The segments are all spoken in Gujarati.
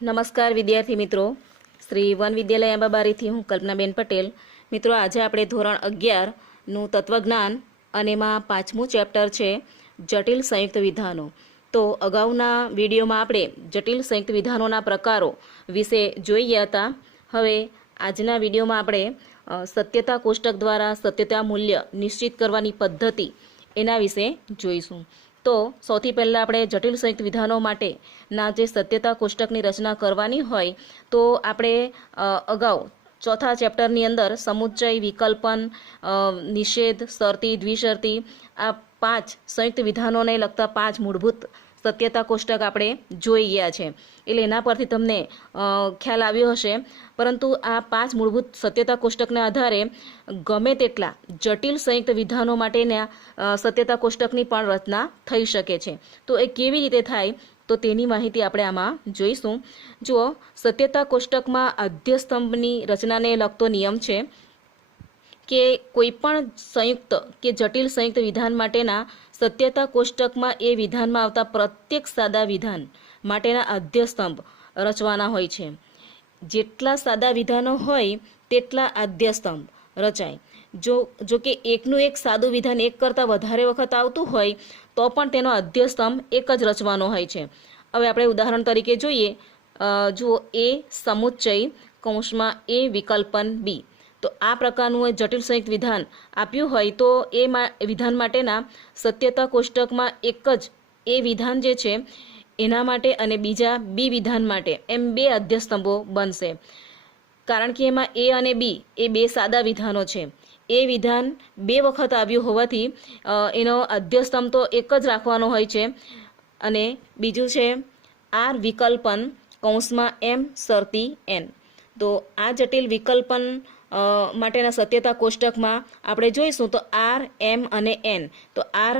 નમસ્કાર વિદ્યાર્થી મિત્રો, શ્રી વન વિદ્યાલય આંબાબારીથી હું કલ્પનાબેન પટેલ. મિત્રો, આજે આપણે ધોરણ 11નું તત્વજ્ઞાન અને એમાં 5મું ચેપ્ટર છે જટિલ સંયુક્ત વિધાનો. તો અગાઉના વિડીયોમાં આપણે જટિલ સંયુક્ત વિધાનોના પ્રકારો વિશે જોઈ ગયા હતા. હવે આજના વિડીયોમાં આપણે સત્યતા કોષ્ટક દ્વારા સત્યતા મૂલ્ય નિશ્ચિત કરવાની પદ્ધતિ એના વિશે જોઈશું. તો સૌથી પહેલાં આપણે જટિલ સંયુક્ત વિધાનો માટેના જે સત્યતા કોષ્ટકની રચના કરવાની હોય તો આપણે અગાઉ ચોથા ચેપ્ટરની અંદર સમુચ્ચય, વિકલ્પન, નિષેધ, શરતી, દ્વિશરતી આ 5 સંયુક્ત વિધાનોને લગતા 5 મૂળભૂત સત્યતા કોષ્ટક આપણે જોઈ ગયા છે. એટલે એના પરથી તમને ખ્યાલ આવ્યો હશે. પરંતુ આ 5 મૂળભૂત સત્યતા કોષ્ટકના આધારે ગમે તેટલા જટિલ સંયુક્ત વિધાનો માટેના સત્યતા કોષ્ટકની પણ રચના થઈ શકે છે. તો એ કેવી રીતે થાય તો તેની માહિતી આપણે આમાં જોઈશું. જુઓ, સત્યતા કોષ્ટકમાં આદ્યસ્તંભની રચનાને લગતો નિયમ છે કે કોઈ પણ સંયુક્ત કે જટિલ સંયુક્ત વિધાન માટેના સત્યતા કોષ્ટકમાં એ વિધાનમાં આવતા પ્રત્યેક સાદા વિધાન માટેના આદ્યસ્તંભ રચવાના હોય છે. જેટલા સાદા વિધાનો હોય તેટલા આદ્યસ્તંભ રચાય. જો કે એકનું એક સાદું વિધાન એક કરતાં વધારે વખત આવતું હોય તો પણ તેનો આદ્યસ્તંભ એક જ રચવાનો હોય છે. હવે આપણે ઉદાહરણ તરીકે જોઈએ. જુઓ, એ સમુચ્ચય કૌંસમાં એ વિકલ્પન બી. તો આ પ્રકારનું જટિલ સંયુક્ત વિધાન આપ્યું હોય તો એ વિધાન માટેના સત્યતા કોષ્ટકમાં એક જ એ વિધાન જે છે એના માટે અને બીજા બી વિધાન માટે એમ 2 આદ્યસ્તંભો બનશે. કારણ કે એમાં એ અને બી એ 2 સાદા વિધાનો છે. એ વિધાન 2 વખત આવ્યું હોવાથી એનો આદ્યસ્તંભ તો એક જ રાખવાનો હોય છે. અને બીજું છે આર વિકલ્પન કૌંસમાં એમ શરતી એન. તો આ જટિલ વિકલ્પન માટેના સત્યતા કોષ્ટકમાં આપણે જોઈશું તો આર, એમ અને એન. તો આર,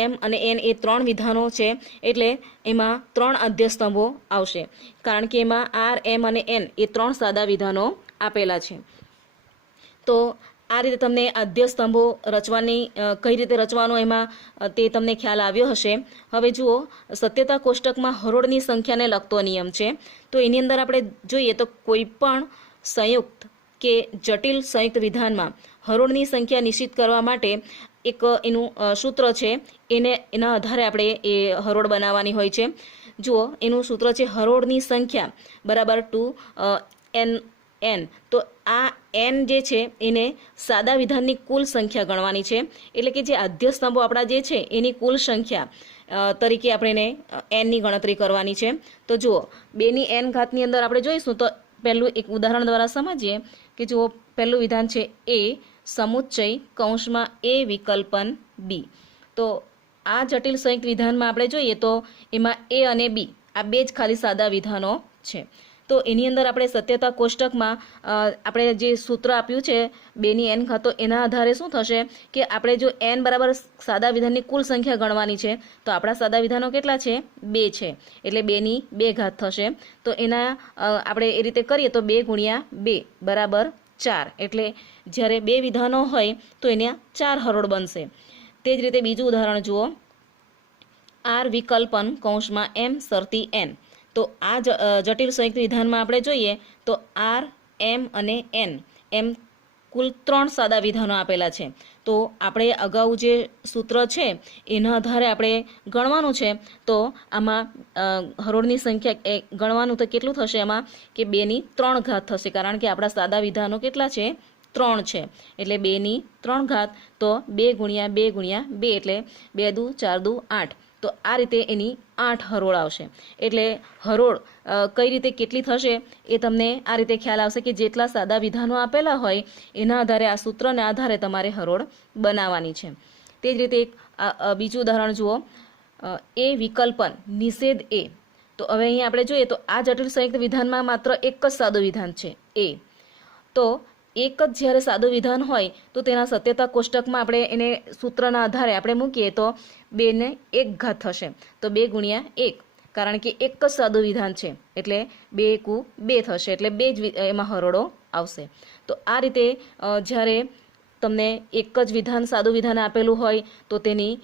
એમ અને એન એ 3 વિધાનો છે એટલે એમાં 3 આદ્યસ્તંભો આવશે. કારણ કે એમાં આર, એમ અને એન એ 3 સાદા વિધાનો આપેલા છે. તો આ રીતે તમને આદ્યસ્તંભો રચવાની કઈ રીતે રચવાનો એમાં તે તમને ખ્યાલ આવ્યો હશે. હવે જુઓ, સત્યતા કોષ્ટકમાં હરોળની સંખ્યાને લગતો નિયમ છે. તો એની અંદર આપણે જોઈએ તો કોઈ પણ સંયુક્ત કે જટિલ સંયુક્ત વિધાનમાં હરોળની સંખ્યા નિશ્ચિત કરવા માટે એક એનું સૂત્ર છે. એના આધારે આપણે એ હરોળ બનાવવાની હોય છે. જુઓ, એનું સૂત્ર છે હરોળની સંખ્યા બરાબર 2n. તો આ n જે છે એને સાદા વિધાનની કુલ સંખ્યા ગણવાની છે. એટલે કે જે આદ્યસ્તંભો આપણા જે છે એની કુલ સંખ્યા તરીકે આપણે એને nની ગણતરી કરવાની છે. તો જુઓ, 2ની n ઘાતની અંદર આપણે જોઈશું તો પહેલું એક ઉદાહરણ દ્વારા સમજીએ કે જુઓ, પહેલું વિધાન છે એ સમુચ્ચય કૌંસમાં એ વિકલ્પન બી. તો આ જટિલ સંયુક્ત વિધાનમાં આપણે જોઈએ તો એમાં એ અને બી આ 2 જ ખાલી સાદા વિધાનો છે. તો એની અંદર આપણે સત્યતા કોષ્ટકમાં આપણે જે સૂત્ર આપ્યું છે 2ની n ઘાત, તો એના આધારે શું થશે કે આપણે જો n બરાબર સાદા વિધાનની કુલ સંખ્યા ગણવાની છે તો આપણા સાદા વિધાનો કેટલા છે? 2 છે. એટલે 2ની 2 ઘાત થશે. તો એના આપણે એ રીતે કરીએ તો 2 ગુણ્યા 2 બરાબર 4. એટલે જ્યારે 2 વિધાનો હોય તો એના 4 હરોળ બનશે. તે જ રીતે બીજું ઉદાહરણ જુઓ, આર વિકલ્પન કૌંસમાં એમ શરતી એન. તો આ જટિલ સંયુક્ત વિધાનમાં આપણે જોઈએ તો આર, એમ અને એન એમ કુલ 3 સાદા વિધાનો આપેલા છે. તો આપણે અગાઉ જે સૂત્ર છે એના આધારે આપણે ગણવાનું છે. તો આમાં હરોળની સંખ્યા ગણવાનું તો કેટલું થશે એમાં કે 2ની 3 ઘાત થશે. કારણ કે આપણા સાદા વિધાનો કેટલા છે? 3 છે. એટલે 2ની 3 ઘાત. તો 2 ગુણ્યા 2 ગુણ્યા 2 એટલે 2 દુ 4 દુ 8. તો આ રીતે એની 8 હરોળ આવશે. એટલે હરોળ કઈ રીતે કેટલી થશે એ તમને આ રીતે ખ્યાલ આવશે કે જેટલા સાદા વિધાનો આપેલા હોય એના આધારે આ સૂત્રને આધારે તમારે હરોળ બનાવવાની છે. તે જ રીતે બીજું ઉદાહરણ જુઓ, એ વિકલ્પન નિષેધ એ. તો હવે અહીં આપણે જોઈએ તો આ જટિલ સંયુક્ત વિધાનમાં માત્ર એક જ સાદું વિધાન છે એ. તો એક જ જ્યારે સાદું વિધાન હોય તો તેના સત્યતા કોષ્ટકમાં આપણે એને સૂત્રના આધારે આપણે મૂકીએ તો 2ને 1 ઘાત થશે. તો 2 ગુણ્યા 1. કારણ કે એક જ સાદું વિધાન છે એટલે 2 એકુ 2 થશે. એટલે 2 જ એમાં હરોળો આવશે. તો આ રીતે જ્યારે તમને એક જ વિધાન સાદું વિધાન આપેલું હોય તો તેની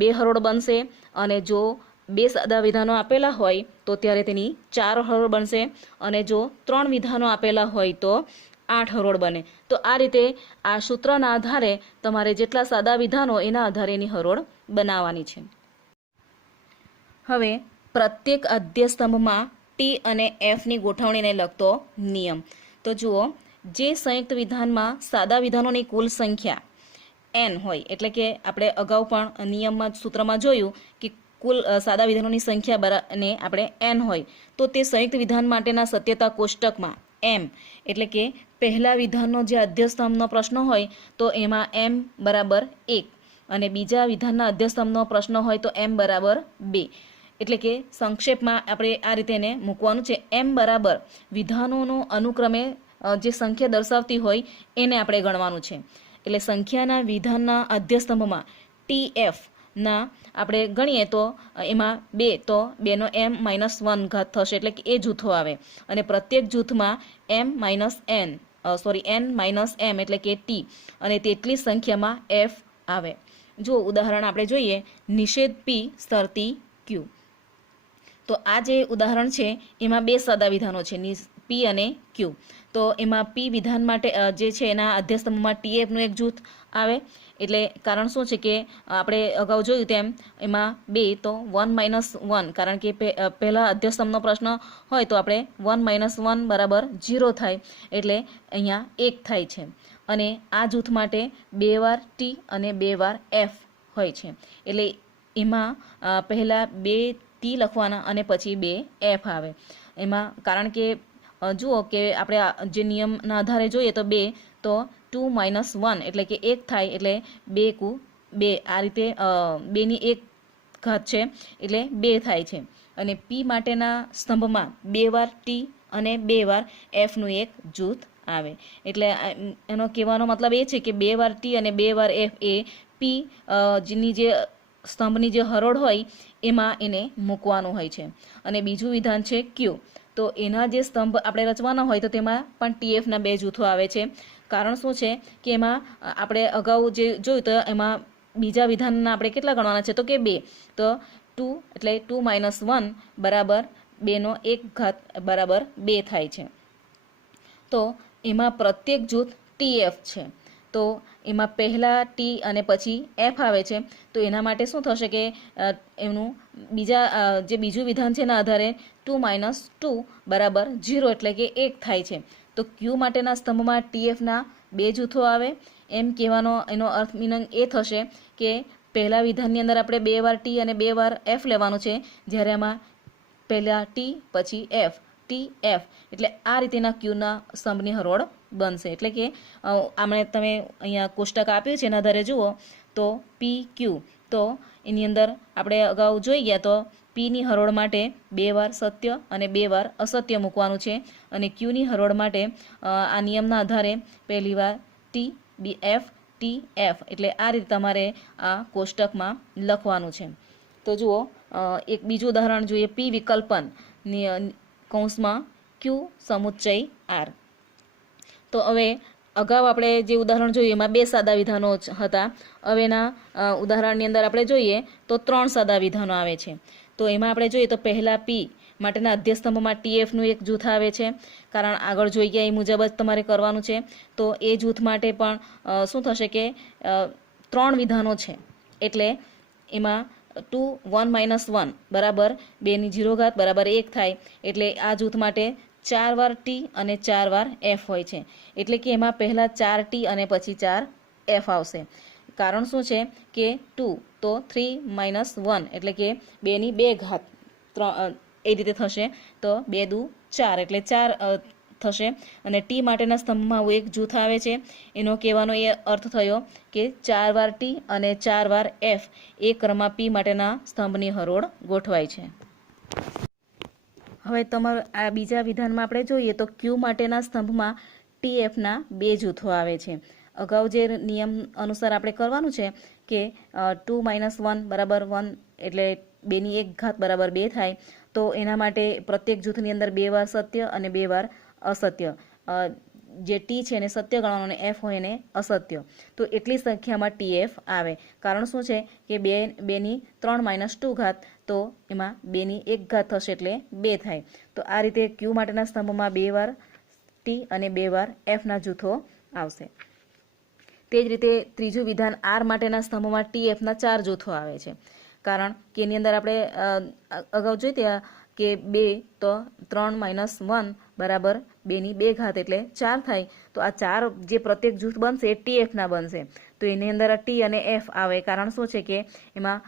2 હરોળ બનશે. અને જો બે સાદા વિધાનો આપેલા હોય તો ત્યારે તેની 4 હરોળ બનશે, અને જો 3 વિધાનો આપેલા હોય તો 8 હરોળ બને. તો આ રીતે આ સૂત્રના આધારે તમારે જેટલા સાદા વિધાનો એના આધારે એની હરોળ બનાવવાની છે. હવે પ્રત્યેક અધ્યયસ્તંભમાં ટી અને એફની ગોઠવણીને લગતો નિયમ. તો જુઓ, જે સંયુક્ત વિધાનમાં સાદા વિધાનોની કુલ સંખ્યા n હોય, એટલે કે આપણે અગાઉ પણ નિયમમાં સૂત્રમાં જોયું કે કુલ સાદા વિધાનોની સંખ્યા ને આપણે n હોય, તો તે સંયુક્ત વિધાન માટેના સત્યતા કોષ્ટકમાં m એટલે કે પહેલા વિધાનનો જે અધ્યયસ્તંભનો પ્રશ્ન હોય તો એમાં m બરાબર 1, અને બીજા વિધાનના અધ્યયસ્તંભનો પ્રશ્ન હોય તો m બરાબર 2. એટલે કે સંક્ષેપમાં આપણે આ રીતે એને મૂકવાનું છે. m બરાબર વિધાનોનો અનુક્રમે જે સંખ્યા દર્શાવતી હોય એને આપણે ગણવાનું છે. એટલે સંખ્યાના વિધાનના અધ્યયસ્તંભમાં TF ના આપણે ગણીએ તો એમાં 2, તો 2નો m-1 ઘાત થશે, એટલે કે એ જૂથો આવે, અને પ્રત્યેક જૂથમાં n-m એટલે કે t, અને તેટલી સંખ્યામાં f આવે. જો ઉદાહરણ આપણે જોઈએ, નિષેધ p શરતી q. તો આ જે ઉદાહરણ છે એમાં બે સાદા વિધાનો છે, p અને q. તો એમાં p વિધાન માટે જે છે એના અધ્યયસ્તંભમાં tfનું એક જૂથ આવે. એટલે કારણ શું છે કે આપણે અગાઉ જોયું તેમ એમાં 2, તો 1 - 1, કારણ કે પહેલા અધ્યયસ્તંભનો પ્રશ્ન હોય તો આપણે 1 - 1 બરાબર 0 થાય, એટલે અહીંયા 1 થાય છે. અને આ જૂથ માટે 2 વાર t અને 2 વાર f હોય છે. એટલે એમાં પહેલા 2 t લખવાના અને પછી 2 f આવે. એમાં કારણ કે જુઓ કે આપણે જે નિયમના આધારે જોઈએ તો 2, તો 2 - 1 એટલે કે 1 થાય, એટલે 2 × 2, આ રીતે 2ની 1 ઘાત છે એટલે 2 થાય છે. અને p માટેના સ્તંભમાં 2 વાર t અને 2 વાર fનું એક જૂથ આવે. એટલે એનો કહેવાનો મતલબ એ છે કે 2 વાર t અને 2 વાર f એ p ની જે સ્તંભની જે હરોળ હોય એમાં એને મૂકવાનું હોય છે. અને બીજું વિધાન છે q. તો એના જે સ્તંભ આપણે રચવાના હોય તો તેમાં પણ tfના 2 જૂથો આવે છે. કારણ શું છે કે એમાં આપણે અગાઉ જે જોયું તો એમાં બીજા વિધાનના આપણે કેટલા ગણવાના છે, તો કે 2. તો 2 એટલે 2 - 1 બરાબર 2નો 1 ઘાત બરાબર 2 થાય છે. તો એમાં પ્રત્યેક જૂથ tf છે. તો એમાં પહેલા t અને પછી f આવે છે. તો એના માટે શું થશે કે એનું બીજું વિધાન છે એના આધારે 2 - 2 બરાબર 0 એટલે કે 1 થાય છે. તો q માટેના સ્તંભમાં tfના 2 જૂથો આવે. એમ કહેવાનો એનો અર્થ મિનિંગ એ થશે કે પહેલા વિધાનની અંદર આપણે 2 વાર t અને 2 વાર f લેવાનું છે, જ્યારે આમાં પહેલા t પછી f, tf, એટલે આ રીતેના qના સ્તંભની હરોળ બનશે. એટલે કે તમે અહીંયા કોષ્ટક આપ્યું છે એના આધારે જુઓ તો pq, તો એની અંદર આપણે અગાઉ જોઈ ગયા તો પીની હરોળ માટે 2 વાર સત્ય અને 2 વાર અસત્ય મૂકવાનું છે, અને ક્યુની હરોળ માટે આ નિયમના આધારે પહેલી વાર ટી f tf, એટલે આ રીતે તમારે આ કોષ્ટકમાં લખવાનું છે. તો જુઓ, એક બીજું ઉદાહરણ જોઈએ, p વિકલ્પન કૌંસમાં q સમુચ્ચય r. તો હવે અગાઉ આપણે જે ઉદાહરણ જોયું એમાં 2 સાદા વિધાનો હતા. હવેના ઉદાહરણની અંદર આપણે જોઈએ તો 3 સાદા વિધાનો આવે છે. તો એમાં આપણે જોઈએ તો પહેલા p માટેના અધ્યયસ્તંભમાં tfનું એક જૂથ આવે છે. કારણ આગળ જોઈ ગયા એ મુજબ જ તમારે કરવાનું છે. તો એ જૂથ માટે પણ શું થશે કે 3 વિધાનો છે, એટલે એમાં 2 1 - 1 બરાબર 2ની 0 ઘાત બરાબર 1 થાય. એટલે આ જૂથ માટે 4 વાર t અને 4 વાર f હોય છે. એટલે કે એમાં પહેલા 4 t અને પછી 4 f આવશે. કારણ શું છે કે 2, તો 3 - 1 એટલે કે 2ની 2 ઘાત એ રીતે થશે. તો 2 દુ 4 એટલે 4 થશે. અને ટી માટેના સ્તંભમાં આવું એક જૂથ આવે છે. એનો કહેવાનો એ અર્થ થયો કે 4 વાર ટી અને 4 વાર એફ એ ક્રમમાં પી માટેના સ્તંભની હરોળ ગોઠવાય છે. હવે તમારે આ બીજા વિધાનમાં આપણે જોઈએ તો ક્યુ માટેના સ્તંભમાં tfના 2 જૂથો આવે છે. અગાઉ જે નિયમ અનુસાર આપણે કરવાનું છે કે 2 - 1 બરાબર 1 એટલે 2ની 1 ઘાત બરાબર 2 થાય. તો એના માટે પ્રત્યેક જૂથની અંદર 2 વાર સત્ય અને 2 વાર અસત્ય, જે ટી છે એને સત્ય ગણવાનું અને એફ હોય એને અસત્ય. તો એટલી સંખ્યામાં tf આવે. કારણ શું છે કે 2ની 3 - 2 ઘાત, તો એમાં 2ની 1 ઘાત થશે એટલે 2 થાય. તો આ રીતે ક્યુ માટેના સ્તંભમાં 2 વાર ટી અને 2 વાર એફના જૂથો આવશે. તે જ રીતે ત્રીજું વિધાન આર માટેના સ્તંભમાં ટી એફના 4 જૂથો આવે છે. કારણ કે એની અંદર આપણે અગાઉ જોઈ ત્યાં કે 2 તો 3 - 1 બરાબર 2ની 2 ઘાત એટલે 4 થાય. તો આ 4 જે પ્રત્યેક જૂથ બનશે એ ટી એફના બનશે. તો એની અંદર ટી અને એફ આવે. કારણ શું છે કે એમાં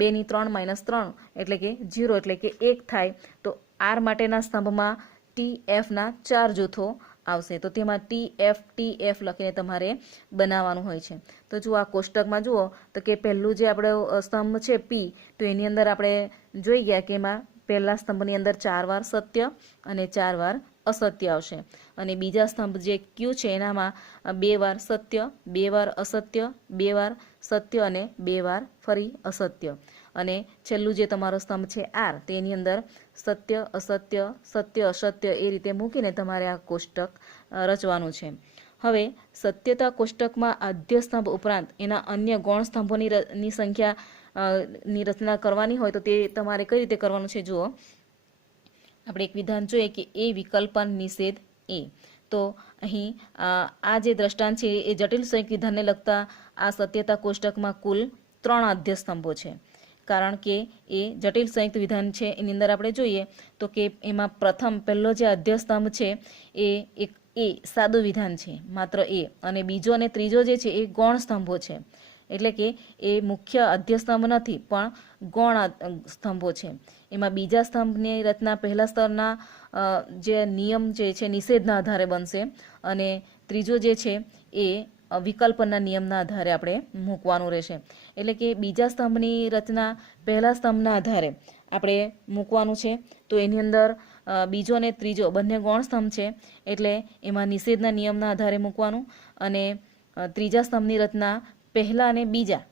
2ની 3 - 3 એટલે કે 0 એટલે કે 1 થાય. તો આર માટેના સ્તંભમાં ટી એફના 4 જૂથો આવશે. તો તેમાં ટી એફ લખીને તમારે બનાવવાનું હોય છે. તો જુઓ આ કોષ્ટકમાં જુઓ તો કે પહેલું જે આપણે સ્તંભ છે પી, તો એની અંદર આપણે જોઈ ગયા કે એમાં પહેલા સ્તંભની અંદર 4 વાર સત્ય અને 4 વાર અસત્ય આવશે. અને બીજા સ્તંભ જે ક્યુ છે એનામાં 2 વાર સત્ય, 2 વાર અસત્ય, 2 વાર સત્ય અને 2 વાર ફરી અસત્ય. અને છેલ્લું જે તમારો સ્તંભ છે આર, તેની અંદર સત્ય અસત્ય, સત્ય અસત્ય એ રીતે મૂકીને તમારે આ કોષ્ટક રચવાનું છે. હવે સત્યતા કોષ્ટકમાં આદ્ય સ્તંભ ઉપરાંત એના અન્ય ગૌણ સ્તંભોની સંખ્યા ની રચના કરવાની હોય તો તે તમારે કઈ રીતે કરવાનું છે જુઓ. આપણે એક વિધાન જોઈએ કે એ વિકલ્પન નિષેધ એ. તો અહીં આ જે દ્રષ્ટાંત છે એ જટિલ સંયુક્ત વિધાનને લગતા આ સત્યતા કોષ્ટકમાં કુલ 3 આદ્ય સ્તંભો છે. કારણ કે એ જટિલ સંયુક્ત વિધાન છે એની અંદર આપણે જોઈએ તો કે એમાં પહેલો જે આદ્ય સ્તંભ છે એ એક સાદું વિધાન છે, માત્ર એ. અને બીજો અને ત્રીજો જે છે એ ગૌણ સ્તંભો છે. એટલે કે એ મુખ્ય આદ્ય સ્તંભ નથી પણ ગૌણ સ્તંભો છે. એમાં બીજા સ્તંભની રચના પહેલા સ્તરના જે નિયમ જે છે નિષેધના આધારે બનશે અને ત્રીજો જે છે એ વિકલ્પના નિયમના આધારે આપણે મૂકવાનું રહેશે. એટલે કે બીજા સ્તંભની રચના પહેલા સ્તંભના આધારે આપણે મૂકવાનું છે. તો એની અંદર બીજો અને ત્રીજો બંને ગૌણ સ્તંભ છે એટલે એમાં નિષેધના નિયમના આધારે મૂકવાનું. અને ત્રીજા સ્તંભની રચના પહેલા અને બીજા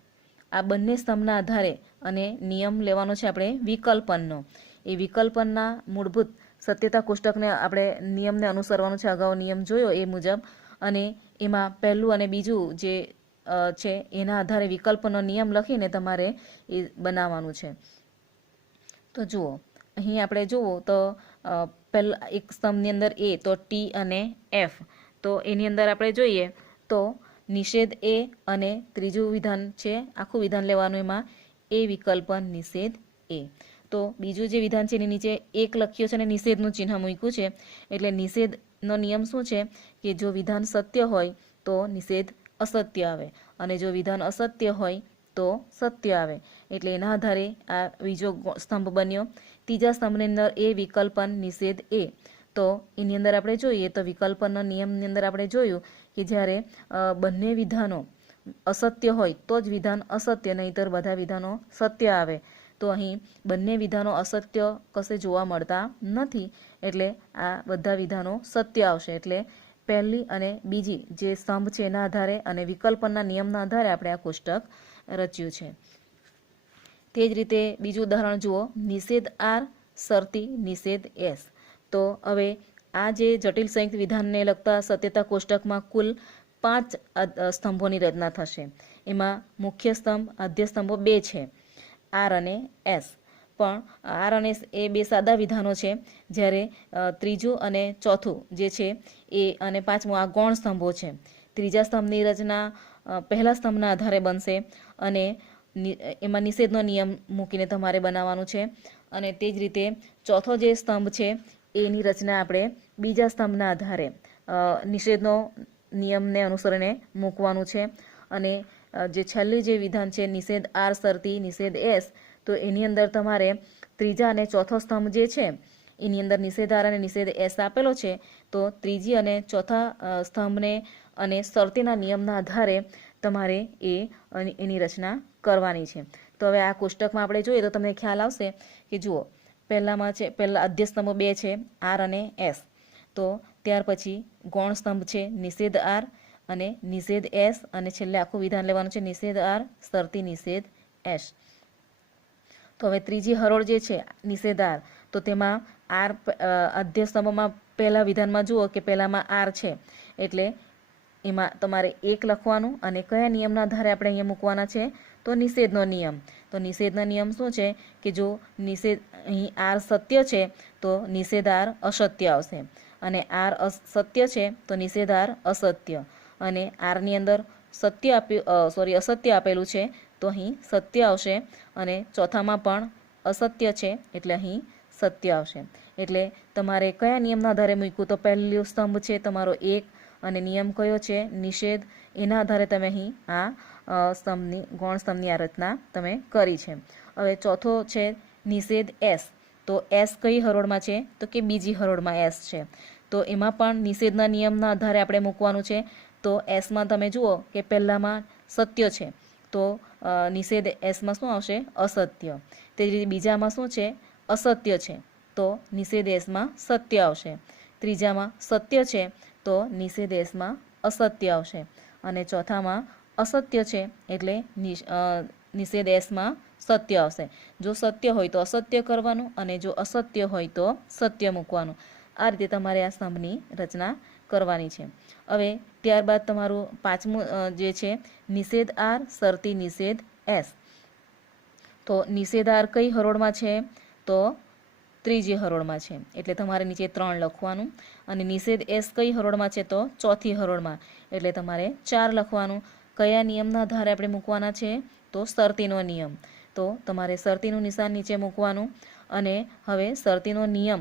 આ બંને સ્તંભના આધારે અને નિયમ લેવાનો છે આપણે વિકલ્પનનો. એ વિકલ્પનના મૂળભૂત સત્યતા કોષ્ટકને આપણે નિયમને અનુસરવાનું છે. અગાઉ નિયમ જોયો એ મુજબ. અને એમાં પહેલું અને બીજું જે છે એના આધારે વિકલ્પનો નિયમ લખીને તમારે એ બનાવવાનું છે. તો જુઓ અહીં આપણે જુઓ તો પહેલા એક સ્તંભની અંદર એ તો ટી અને એફ. તો એની અંદર આપણે જોઈએ તો નિષેધ એ અને ત્રીજું વિધાન છે આખું વિધાન લેવાનું, એમાં એ વિકલ્પન નિષેધ એ. તો બીજું જે વિધાન છે એની નીચે 1 લખ્યો છે અને નિષેધનું ચિહ્ન મૂક્યું છે. એટલે નિષેધનો નિયમ શું છે કે જો વિધાન સત્ય હોય તો નિષેધ અસત્ય આવે અને જો વિધાન અસત્ય હોય તો સત્ય આવે. એટલે એના આધારે આ બીજો સ્તંભ બન્યો. ત્રીજા સ્તંભની અંદર એ વિકલ્પન નિષેધ એ. તો એની અંદર આપણે જોઈએ તો વિકલ્પનના નિયમની અંદર આપણે જોયું કે જ્યારે બંને વિધાનો અસત્ય હોય તો જ વિધાન અસત્ય, નહીંતર બધા વિધાનો સત્ય આવે. તો અહીં બંને વિધાનો અસત્ય કશે જોવા મળતા નથી એટલે આ બધા વિધાનો સત્ય આવશે. એટલે પહેલી અને બીજી જે સ્તંભ છે એના આધારે અને વિકલ્પનના નિયમના આધારે આપણે આ કોષ્ટક રચ્યું છે. તે જ રીતે બીજું ઉદાહરણ જુઓ, નિષેધ આર શરતી નિષેધ એસ. તો હવે આ જે જટિલ સંયુક્ત વિધાનને લગતા સત્યતા કોષ્ટકમાં કુલ 5 સ્તંભોની રચના થશે. એમાં મુખ્ય સ્તંભ આદ્ય સ્તંભો 2 છે, આર અને એસ. પણ આર અને એસ એ 2 સાદા વિધાનો છે, જ્યારે ત્રીજું અને ચોથું જે છે એ અને પાંચમું આ ગૌણ સ્તંભો છે. ત્રીજા સ્તંભની રચના પહેલા સ્તંભના આધારે બનશે અને એમાં નિષેધનો નિયમ મૂકીને તમારે બનાવવાનું છે. અને તે જ રીતે ચોથો જે સ્તંભ છે એની રચના આપણે બીજા સ્તંભના આધારે નિષેધનો નિયમને અનુસરીને મૂકવાનું છે. અને જે છેલ્લી જે વિધાન છે નિષેધ આર શરતી નિષેધ એસ, તો એની અંદર તમારે ત્રીજા અને ચોથો સ્તંભ જે છે એની અંદર નિષેધ આર અને નિષેધ એસ આપેલો છે. તો ત્રીજી અને ચોથા સ્તંભને અને શરતીના નિયમના આધારે તમારે એની રચના કરવાની છે. તો હવે આ કોષ્ટકમાં આપણે જોઈએ તો તમને ખ્યાલ આવશે કે જુઓ પહેલા આદ્ય સ્તંભો 2 છે, આર અને એસ. તો ત્યાર પછી ગૌણ સ્તંભ છે નિષેધ આર અને નિષેધ એસ અને છેલ્લે આખું વિધાન લેવાનું છે નિષેધ આર શરતી નિષેધ એસ. તો હવે ત્રીજી હરોળ જે છે નિષેધ આર, તો તેમાં આર આદ્ય સ્તંભમાં પહેલા વિધાનમાં જુઓ કે પહેલામાં આર છે એટલે એમાં તમારે 1 લખવાનું અને કયા નિયમના આધારે આપણે અહીંયા મૂકવાના છે તો નિષેધનો નિયમ. તો નિષેધનો નિયમ શું છે કે જો નિષેધ અહીં આર સત્ય છે તો નિષેધાર અસત્ય આવશે, અને આર સત્ય છે તો નિષેધાર અસત્ય, અને આરની અંદર સત્ય અસત્ય આપેલું છે તો અહીં સત્ય આવશે, અને ચોથામાં પણ અસત્ય છે એટલે અહીં સત્ય આવશે. એટલે તમારે કયા નિયમના આધારે મૂક્યું, તો પહેલો સ્તંભ છે તમારો 1, અને નિયમ કયો છે નિષેધ, એના આધારે તમે અહીં આ ગૌણ સ્તંભની આ રચના તમે કરી છે. હવે ચોથો છે નિષેધ એસ. તો એસ કઈ હરોળમાં છે, તો કે બીજી હરોળમાં એસ છે. તો એમાં પણ નિષેધના નિયમના આધારે આપણે મૂકવાનું છે. તો એસમાં તમે જુઓ કે પહેલામાં સત્ય છે તો નિષેધ એસમાં શું આવશે, અસત્ય. તે જ રીતે બીજામાં શું છે, અસત્ય છે તો નિષેધ એસમાં સત્ય આવશે. ત્રીજામાં સત્ય છે તો નિષેધ એસમાં અસત્ય આવશે, અને ચોથામાં અસત્ય છે એટલે નિષેધ એસમાં સત્ય આવશે. જો સત્ય હોય તો અસત્ય કરવાનું, અને જો અસત્ય હોય તો સત્ય મૂકવાનું. આ રીતે તમારે આ સ્તંભની રચના કરવાની છે. હવે ત્યારબાદ તમારું પાંચમું જે છે નિષેધ આર શરતી નિષેધ એસ. તો નિષેધ આર કઈ હરોળમાં છે, તો ત્રીજી હરોળમાં છે, એટલે તમારે નીચે 3 લખવાનું. અને નિષેધ એસ કઈ હરોળમાં છે, તો ચોથી હરોળમાં, એટલે તમારે 4 લખવાનું. કયા નિયમના આધારે આપણે મૂકવાના છે, તો શરતીનો નિયમ. તો તમારે શરતીનું નિશાન નીચે મૂકવાનું. અને હવે શરતીનો નિયમ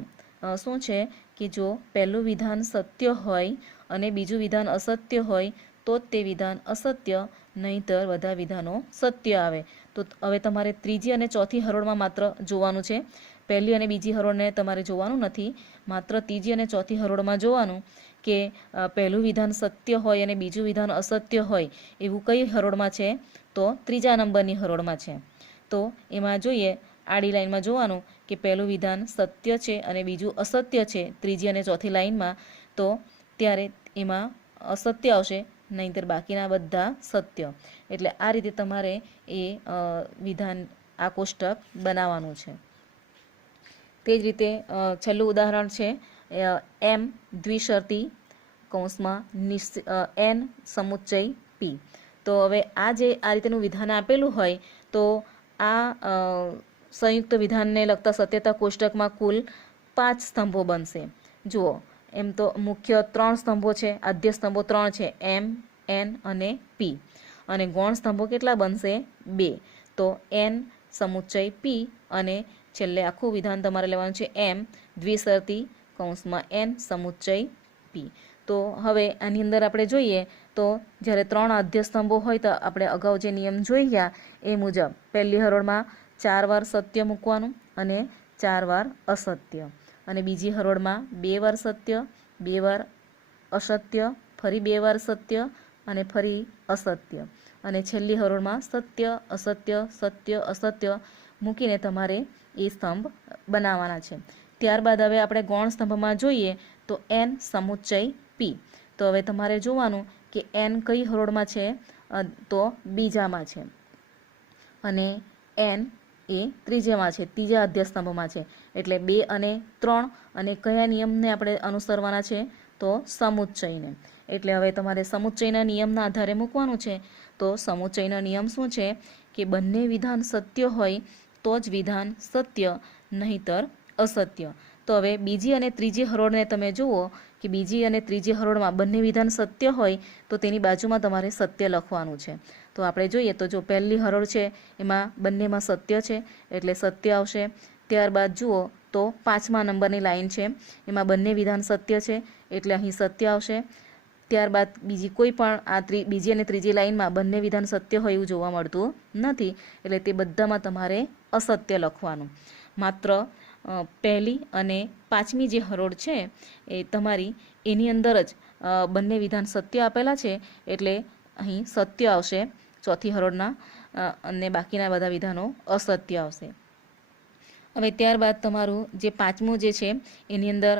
શું છે કે જો પહેલું વિધાન સત્ય હોય અને બીજું વિધાન અસત્ય હોય તો જ તે વિધાન અસત્ય, નહીંતર બધા વિધાનો સત્ય આવે. તો હવે તમારે ત્રીજી અને ચોથી હરોળમાં માત્ર જોવાનું છે, પહેલી અને બીજી હરોળને તમારે જોવાનું નથી. માત્ર ત્રીજી અને ચોથી હરોળમાં જોવાનું કે પહેલું વિધાન સત્ય હોય અને બીજું વિધાન અસત્ય હોય એવું કઈ હરોળમાં છે, તો ત્રીજા નંબરની હરોળમાં છે. તો એમાં જોઈએ આડી લાઈનમાં જોવાનું કે પહેલું વિધાન સત્ય છે અને બીજું અસત્ય છે ત્રીજી અને ચોથી લાઈનમાં, તો ત્યારે એમાં અસત્ય આવશે, નહીંતર બાકીના બધા સત્ય. એટલે આ રીતે તમારે એ વિધાન આ કોષ્ટક બનાવવાનું છે. તે જ રીતે છેલ્લું ઉદાહરણ છે એમ દ્વિશર્તી કૌંસમાં એન સમુચ્ચય પી. તો હવે આ રીતેનું વિધાન આપેલું હોય તો આ સંયુક્ત વિધાનને લગતા સત્યતા કોષ્ટકમાં કુલ 5 સ્તંભો બનશે. જુઓ એમ તો મુખ્ય 3 સ્તંભો છે, આદ્ય સ્તંભો 3 છે, એમ, એન અને પી. અને ગૌણ સ્તંભો કેટલા બનશે, 2. તો એન સમુચ્ચય પી, અને છેલ્લે આખું વિધાન તમારે લેવાનું છે એમ દ્વિશર્તી કૌંસમાં એન સમુચ્ચય પી. તો હવે આની અંદર આપણે જોઈએ તો જ્યારે 3 આદ્ય સ્તંભો હોય તો આપણે અગાઉ જે નિયમ જોઈ ગયા એ મુજબ પહેલી હરોળમાં 4 વાર સત્ય મૂકવાનું અને 4 વાર અસત્ય, અને બીજી હરોળમાં 2 વાર સત્ય, 2 વાર અસત્ય, ફરી 2 વાર સત્ય અને ફરી અસત્ય, અને છેલ્લી હરોળમાં સત્ય અસત્ય સત્ય અસત્ય મૂકીને તમારે એ સ્તંભ બનાવવાના છે. ત્યારબાદ હવે આપણે ગૌણ સ્તંભમાં જોઈએ તો એન સમુચ્ચય પી. તો હવે તમારે જોવાનું કે એન કઈ હરોળમાં છે, તો બીજામાં છે, અને એન એ ત્રીજામાં છે, ત્રીજા આદ્ય સ્તંભમાં છે. એટલે 2 અને 3, અને કયા નિયમને આપણે અનુસરવાના છે, તો સમુચ્ચયને. એટલે હવે તમારે સમુચ્ચયના નિયમના આધારે મૂકવાનું છે. તો સમુચ્ચયનો નિયમ શું છે કે બંને વિધાન સત્ય હોય તો જ વિધાન સત્ય, નહીંતર અસત્ય. તો હવે બીજી અને ત્રીજી હરોળને તમે જુઓ કે બીજી અને ત્રીજી હરોળમાં બંને વિધાન સત્ય હોય તો તેની બાજુમાં તમારે સત્ય લખવાનું છે. તો આપણે જોઈએ તો જો પહેલી હરોળ છે એમાં બંનેમાં સત્ય છે એટલે સત્ય આવશે. ત્યારબાદ જુઓ તો 5મા નંબરની લાઈન છે એમાં બંને વિધાન સત્ય છે એટલે અહીં સત્ય આવશે. ત્યારબાદ બીજી કોઈ પણ બીજી અને ત્રીજી લાઈનમાં બંને વિધાન સત્ય હોય એવું જોવા મળતું નથી, એટલે તે બધામાં તમારે અસત્ય લખવાનું. માત્ર પહેલી અને 5મી જે હરોળ છે એ તમારી એની અંદર જ બંને વિધાન સત્ય આપેલા છે એટલે અહીં સત્ય આવશે ચોથી હરોળના, અને બાકીના બધા વિધાનો અસત્ય આવશે. હવે ત્યારબાદ તમારું જે 5મું જે છે એની અંદર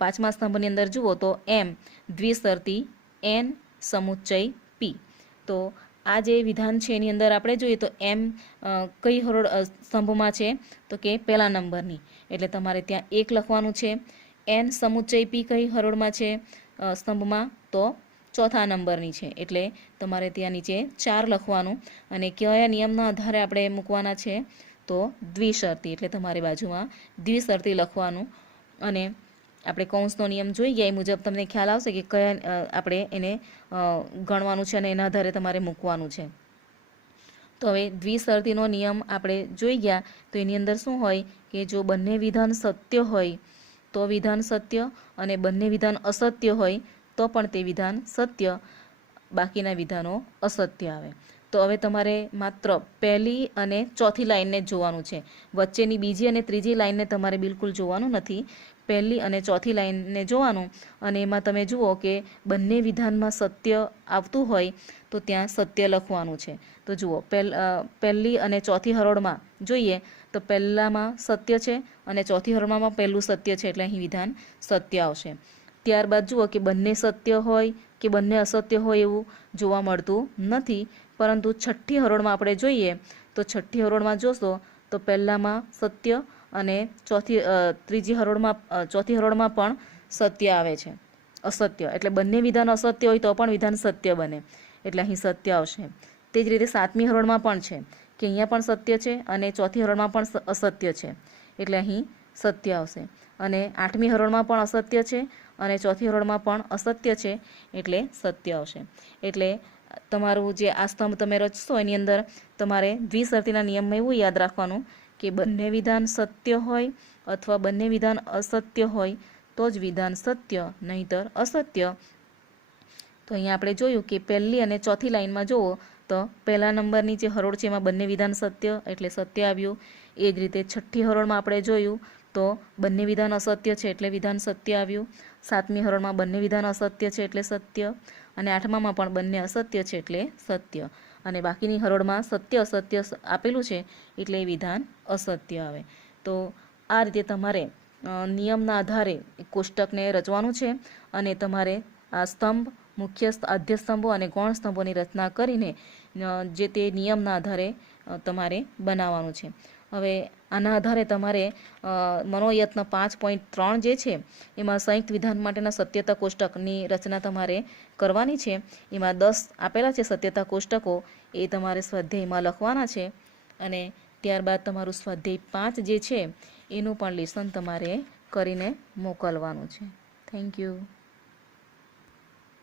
5મા સ્તંભની અંદર જુઓ તો એમ દ્વિશર્તી એન સમુચ્ચય પી. તો આ જે વિધાન છે એની અંદર આપણે જોઈએ તો એમ કઈ હરોળ સ્તંભમાં છે, તો કે પહેલા નંબરની, એટલે તમારે ત્યાં 1 લખવાનું છે. એન સમુચ્ચય પી કઈ હરોળમાં છે સ્તંભમાં, તો ચોથા નંબરની છે, એટલે તમારે ત્યાં નીચે 4 લખવાનું અને કયા નિયમના આધારે આપણે મૂકવાના છે તો દ્વિશરતી, એટલે તમારી બાજુમાં દ્વિશરતી લખવાનું. અને આપણે કૌંસનો નિયમ જોઈ ગયા એ મુજબ તમને ખ્યાલ આવશે કે કયા આપણે એને ગણવાનું છે અને એના આધારે તમારે મૂકવાનું છે. તો હવે દ્વિશરતીનો નિયમ આપણે જોઈ ગયા. તો એની અંદર શું હોય કે જો બંને વિધાન સત્ય હોય તો વિધાન સત્ય, અને બંને વિધાન અસત્ય હોય તો પણ તે વિધાન સત્ય, બાકીના વિધાનો અસત્ય આવે. તો હવે તમારે માત્ર પહેલી અને ચોથી લાઈનને જ જોવાનું છે, વચ્ચેની બીજી અને ત્રીજી લાઈનને તમારે બિલકુલ જોવાનું નથી. પહેલી અને ચોથી લાઈનને જોવાનું, અને એમાં તમે જુઓ કે બંને વિધાનમાં સત્ય આવતું હોય તો ત્યાં સત્ય લખવાનું છે. તો જુઓ પહેલી અને ચોથી હરોળમાં જોઈએ તો પહેલામાં સત્ય છે અને ચોથી હરોળમાં પહેલું સત્ય છે, એટલે અહીં વિધાન સત્ય આવશે. ત્યારબાદ જુઓ કે બંને સત્ય હોય કે બંને અસત્ય હોય એવું જોવા મળતું નથી, પરંતુ છઠ્ઠી હરોળમાં આપણે જોઈએ તો છઠ્ઠી હરોળમાં જોશો તો પહેલામાં સત્ય અને ચોથી હરોળમાં પણ સત્ય આવે છે, અસત્ય, એટલે બંને વિધાન અસત્ય હોય તો પણ વિધાન સત્ય બને, એટલે અહીં સત્ય આવશે. તે જ રીતે સાતમી હરોળમાં પણ છે કે અહીંયા પણ સત્ય છે અને ચોથી હરોળમાં પણ અસત્ય છે, એટલે અહીં સત્ય આવશે. અને આઠમી હરોળમાં પણ અસત્ય છે અને ચોથી હરોળમાં પણ અસત્ય છે, એટલે સત્ય આવશે. એટલે તમારું જે આ સ્તંભ તમે રચશો એની અંદર તમારે દ્વિશરતીના નિયમમાં એવું યાદ રાખવાનું કે બંને વિધાન સત્ય હોય અથવા બંને વિધાન અસત્ય હોય તો જ વિધાન સત્ય, નહીંતર અસત્ય. તો અહીંયા આપણે જોયું કે પહેલી અને ચોથી લાઈનમાં જુઓ તો પહેલા નંબરની જે હરોળ છે એમાં બંને વિધાન સત્ય એટલે સત્ય આવ્યું. એ જ રીતે છઠ્ઠી હરોળમાં આપણે જોયું તો બંને વિધાન અસત્ય છે એટલે વિધાન સત્ય આવ્યું. સાતમી હરોળમાં બંને વિધાન અસત્ય છે એટલે સત્ય, અને આઠમામાં પણ બંને અસત્ય છે એટલે સત્ય, અને બાકીની હરોળમાં સત્ય અસત્ય આપેલું છે એટલે એ વિધાન અસત્ય આવે. તો આ રીતે તમારે નિયમના આધારે કોષ્ટકને રચવાનું છે, અને તમારે આ સ્તંભ, મુખ્ય આદ્ય સ્તંભો અને ગૌણ સ્તંભોની રચના કરીને જે તે નિયમના આધારે તમારે બનાવવાનું છે. હવે આના આધારે તમારે મનોયત્ન 5.3 જે છે એમાં સંયુક્ત વિધાન માટેના સત્યતા કોષ્ટકની રચના તમારે કરવાની છે. એમાં 10 આપેલા છે સત્યતા કોષ્ટકો, એ તમારે સ્વાધ્યાયમાં લખવાના છે. અને ત્યારબાદ તમારું સ્વાધ્યાય 5 જે છે એનું પણ લેસન તમારે કરીને મોકલવાનું છે. Thank you.